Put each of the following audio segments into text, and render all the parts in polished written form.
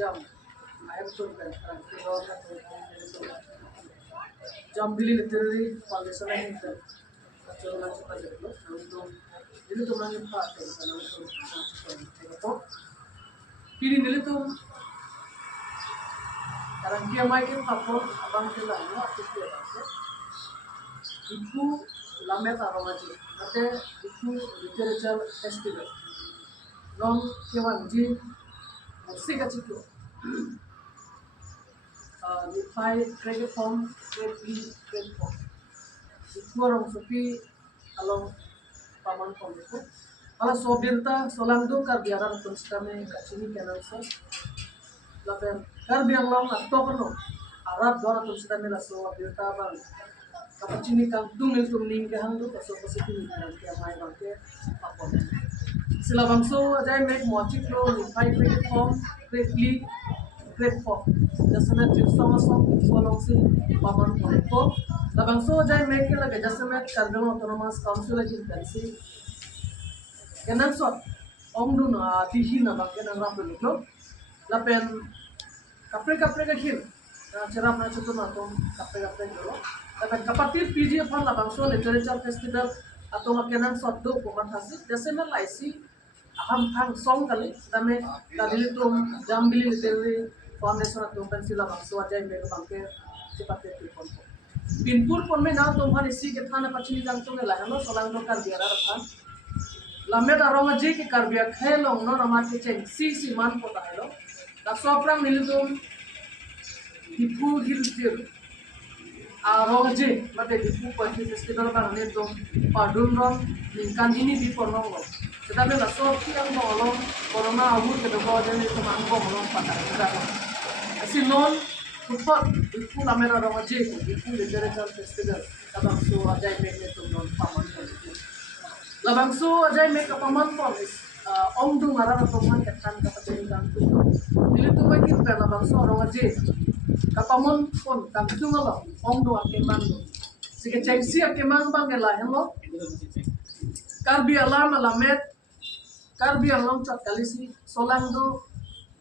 exam I have to kan kalau jam bili literary foundation ini kan kalau nanti pada itu untuk itu tuh nanti pakai kalau untuk pilih dulu tuh karena dia makin papor abang kita ini aku dia itu lama taruh aja nanti itu literature festival non kewan ji musik aja tuh di five grade form grade B grade form itu orang sepi kalau paman form itu kalau sobirta solandu karbiaran terus kami kasih kenan so lapen karbiang long atau kono Arab dora terus kami lah sobirta bang kapacini kang tungil tumning ke hang tu kaso positif ni kan mai bang ke apa sila bangso ajai make mochik lo ni five grade form grade B grade form jasana sama solong si paman ko la bangso ajai make lage jasana karbiang autonomous council lagi pensi kenan so ongdu na dihi na bang kenan rapu ni lo lapen kapre ka hin cerap na chutu na tom kapre lo lapen kapatir PG fan la bangso literature festival atau kenan so do ko mathasi jasana laisi aham phang song kali dame kadili tum jambili literary foundation tum pensila bangso ajai me bang ke chepate pon pinpur pon me na tum han isi ke thana pachini jang tum la hano solang no kar biara rakhan lame darong ji ki karbia khelong no namati cheng si man pota helo da soprang nilidum dipu hiltir arong ji mate dipu pati festival ba ne to padun rom kan ini di porno lo tetapi la sopki ang lo corona abu ke do jeni to man ko lo pata da asinon upot dipu lame darong ji dipu literature festival tabang so ajai me to non paman ko labangso ajai make up paman pon ongdu marana toman ketan kapateni gantu dili tu makin pe labangso orang aje kapamon pon kantu ngalo ongdu akeman sike cengsi akeman bang ela hello karbi alam alamet karbi alam chat kalisi solangdu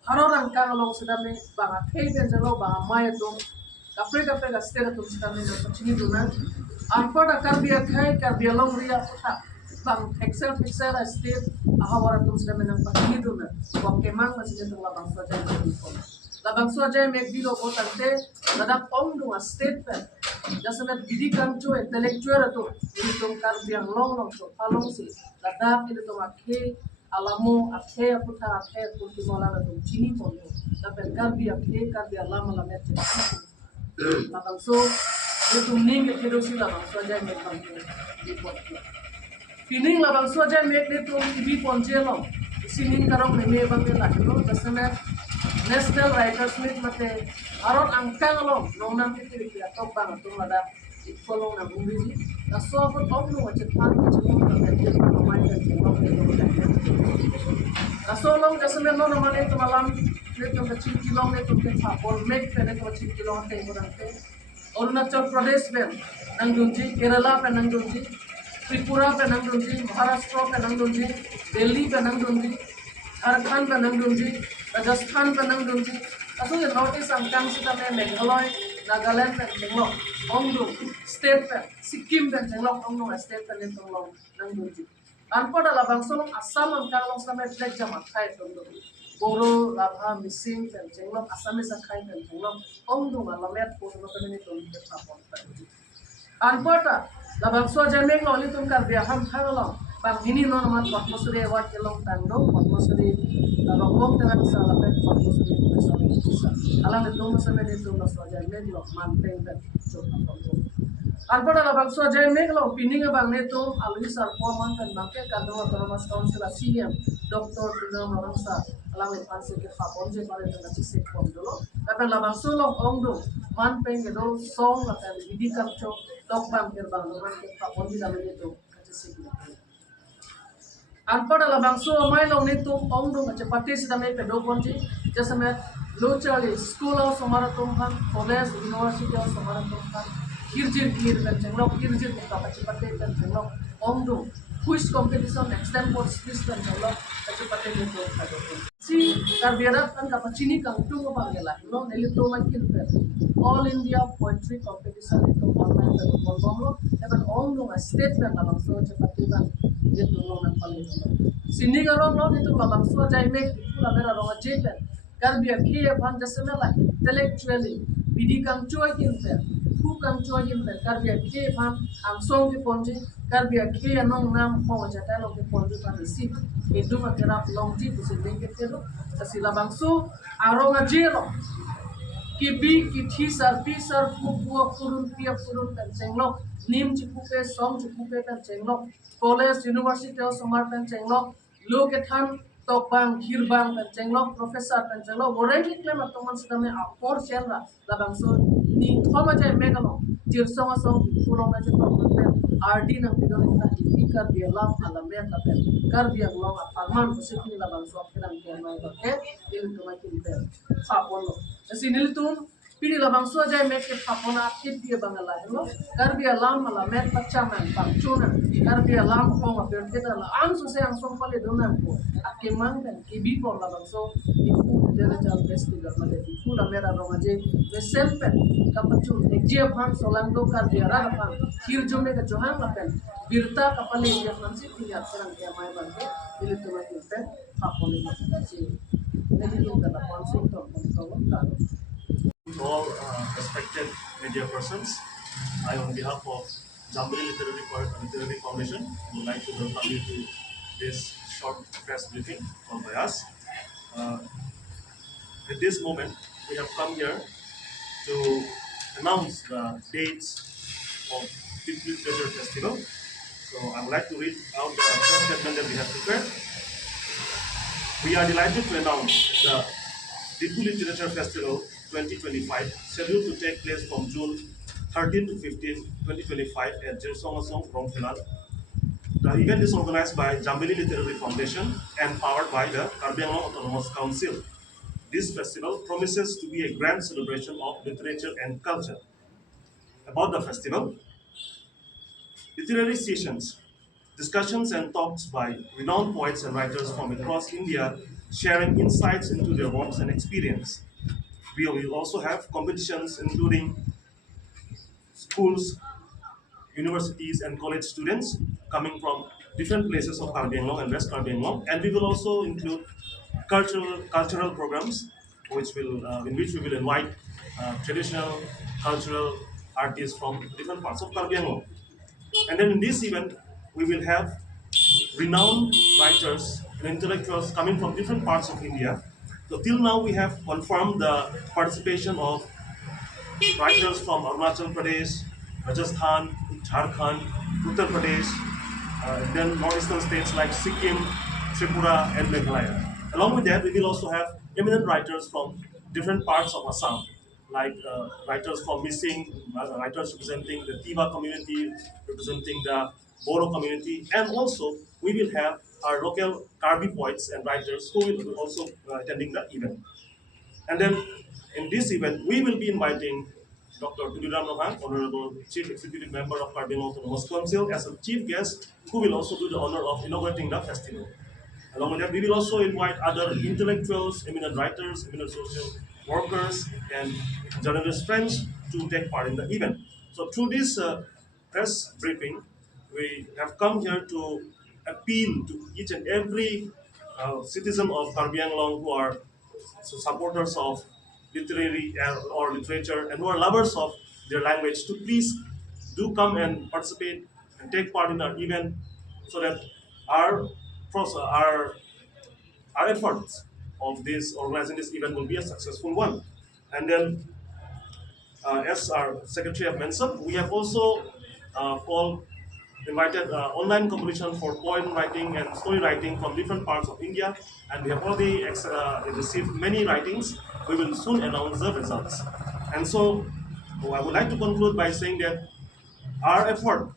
harorang kang long sedame bang athei ben jalo bang maya dum kapre gastera tum sedame no pachini duna arpada karbi akhai karbi alam ria puta bang excel state ahawara tum sedame nang pachini duna bang kemang masih jeng labang saja labang saja mek dilo ko tante ladap ong dunga state pen jasana didi kancho intellectual to ini tum karbi ang long to palong si ladap ini tum akhe alamo akhe puta akhe kunti mola tum chini pondo lapen karbi alam alamet labang so itu ning ke kedosi labang saja mek bang di pot Pining labang soja mek ni tum ibi ponjelo sining karong me bang la no dasana national writers meet mate aron angkang lo nonam ke kiri atau bang tum lada follow na bumbi na so ko tom no chet pan chini na ke no mai ke no na so long dasana no mane tum alam ne tum chin kilong ne tum ke thapol mek pe ne tum chin kilong te morante Arunachal Pradesh ben nangdunji Kerala pe nangdunji Tripura पे नंगडुंजी महाराष्ट्र पे नंगडुंजी दिल्ली पे नंगडुंजी झारखंड पे नंगडुंजी राजस्थान पे नंगडुंजी असो ये north east अंकांग से में मेघालय नागालैंड पे जेंगलो ओंगडु स्टेट पे सिक्किम पे जेंगलो ओंगडु स्टेट पे नेतोंगलो नंगडुंजी अनपड़ा लाबांसों असम अंकांग लोग समय ब्लैक जमा खाए तोंगडु बोरो राभा मिसिंग पे जेंगलो असमीज खाए पे जेंगलो ओंगडु लामेट पोनो पे नेतोंगडु थापन पे अनपड़ा labangso jamek lo ni tum kar bia ham thangalo bang ini non mat Padmasuri award kelong tangdo Padmasuri rongom dengan salah pet Padmasuri bisa alam itu masame ni tum lo jamek lo manteng bet coba arpada labangso jamek lo pining bang ni tum alwi sarpo man kan bangke kado autonomous council CM Dr. Tuna Marangsa alam panse ke papon je pare dengan sisik pon dolo tapi labangso lo ongdo man peng do song akan di kapcho dok bang gerbang man ke papon di dalam itu sisik अनपढ़ लबांसो अमाय लोनी तुम ओंगडो मचे पट्टी से दमे पे दो पंजी जैसे मैं लोचली स्कूल और समारा तुम खान कॉलेज यूनिवर्सिटी और समारा तुम खान किरजिर कर चंगलो किरजिर का पचे पट्टी कर चंगलो ओंगडो क्विज कंपटीशन एक्सटेम्पोर स्पीच कर चंगलो पचे पट्टी में तो सी Karbiara kan kapachini kang tu ko bangela no nelito makin per all India poetry competition itu online per bolbolo even all no state per labang so cepati bang itu no nan paling sini garong no itu labang so jai me pula mera ronga jepen Karbia kia pan jasemela intellectually bidi kang choi kin per who kang choi kin per Karbia kia pan ang song ki ponji Karbia kia nong nam po jata lo ki ponji pan isi itu makera long ji kusi dengke kelo sila bangsu aronga jero kibi kithi sar pu purun pia purun kan chenglok nim chipupe som chipupe kan chenglok college university of somar kan chenglok lo ke than tok bang khir bang kan chenglok professor kan chenglok warranty claim atoman sidame apor chenra la bangsu ni thoma jai megalo jir songa song purong na chipo pen RD nang bidon ita ikar dia lam alam ya kapen kar dia long aparman kusikni la bangsu akhiran ke mai ke il tumai kin Papono. Kasi nilitum pili labang so jay make papona kit dia bangala hello. Karbi alam ala met pachaman pangchuna. Karbi alam ko ma berketa la am so se ang song pale donan ko. Akemang kan kibi ko labang so iku dere jal festival male iku la mera romaje me selpe kapachun ekje phan solando karbi ara phan khir jome ka johan la pen birta kapale dia nansi tiya terang ke mai bange nilitum ma kipe paponi ma all respected media persons, I, on behalf of Jambari Literary Foundation, would like to welcome you to this short press briefing called by us. At this moment, we have come here to announce the dates of Deep Literature Festival. So I would like to read out the press statement that we have prepared. We are delighted to announce the Dipu Literature Festival 2025, scheduled to take place from June 13 to 15, 2025 at Jirsongasong, Rongphilan. The event is organized by Jambili Literary Foundation and powered by the Karbi Anglong Autonomous Council. This festival promises to be a grand celebration of literature and culture. About the festival, literary sessions, discussions and talks by renowned poets and writers from across India sharing insights into their works and experience. We will also have competitions including schools, universities, and college students coming from different places of Karbi Anglong and West Karbi Anglong. And we will also include cultural programs, in which we will invite traditional cultural artists from different parts of Karbi Anglong. And then in this event, we will have renowned writers and intellectuals coming from different parts of India. So till now, we have confirmed the participation of writers from Arunachal Pradesh, Rajasthan, Jharkhand, Uttar Pradesh, then northeastern states like Sikkim, Tripura, and Meghalaya. Along with that, we will also have eminent writers from different parts of Assam, like writers from Missing, writers representing the Tiva community, representing the Bodo community, and also we will have our local Karbi poets and writers who will also attending the event. And then in this event, we will be inviting Dr. Tudiram Nohan, Honorable Chief Executive Member of Karbi Anglong Autonomous Council, as a chief guest, who will also do the honor of inaugurating the festival. Along with that, we will also invite other intellectuals, eminent writers, eminent social workers, and journalist friends to take part in the event. So through this press briefing, we have come here to appeal to each and every citizen of Karbi Anglong who are supporters of literary or literature and who are lovers of their language to please do come and participate and take part in our event so that our our our efforts of this organizing this event will be a successful one. And then, as our secretary have mentioned, we have also called invited online competition for poem writing and story writing from different parts of India, and we have already received many writings. We will soon announce the results. And so, I would like to conclude by saying that our effort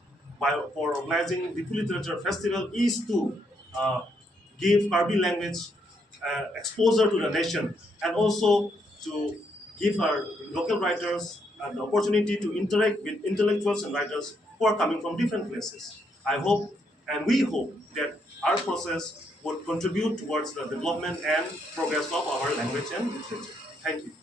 for organizing the Literature Festival is to give Karbi language exposure to the nation, and also to give our local writers the opportunity to interact with intellectuals and writers who are coming from different places. I hope and we hope that our process would contribute towards the development and progress of our language and literature. Thank you.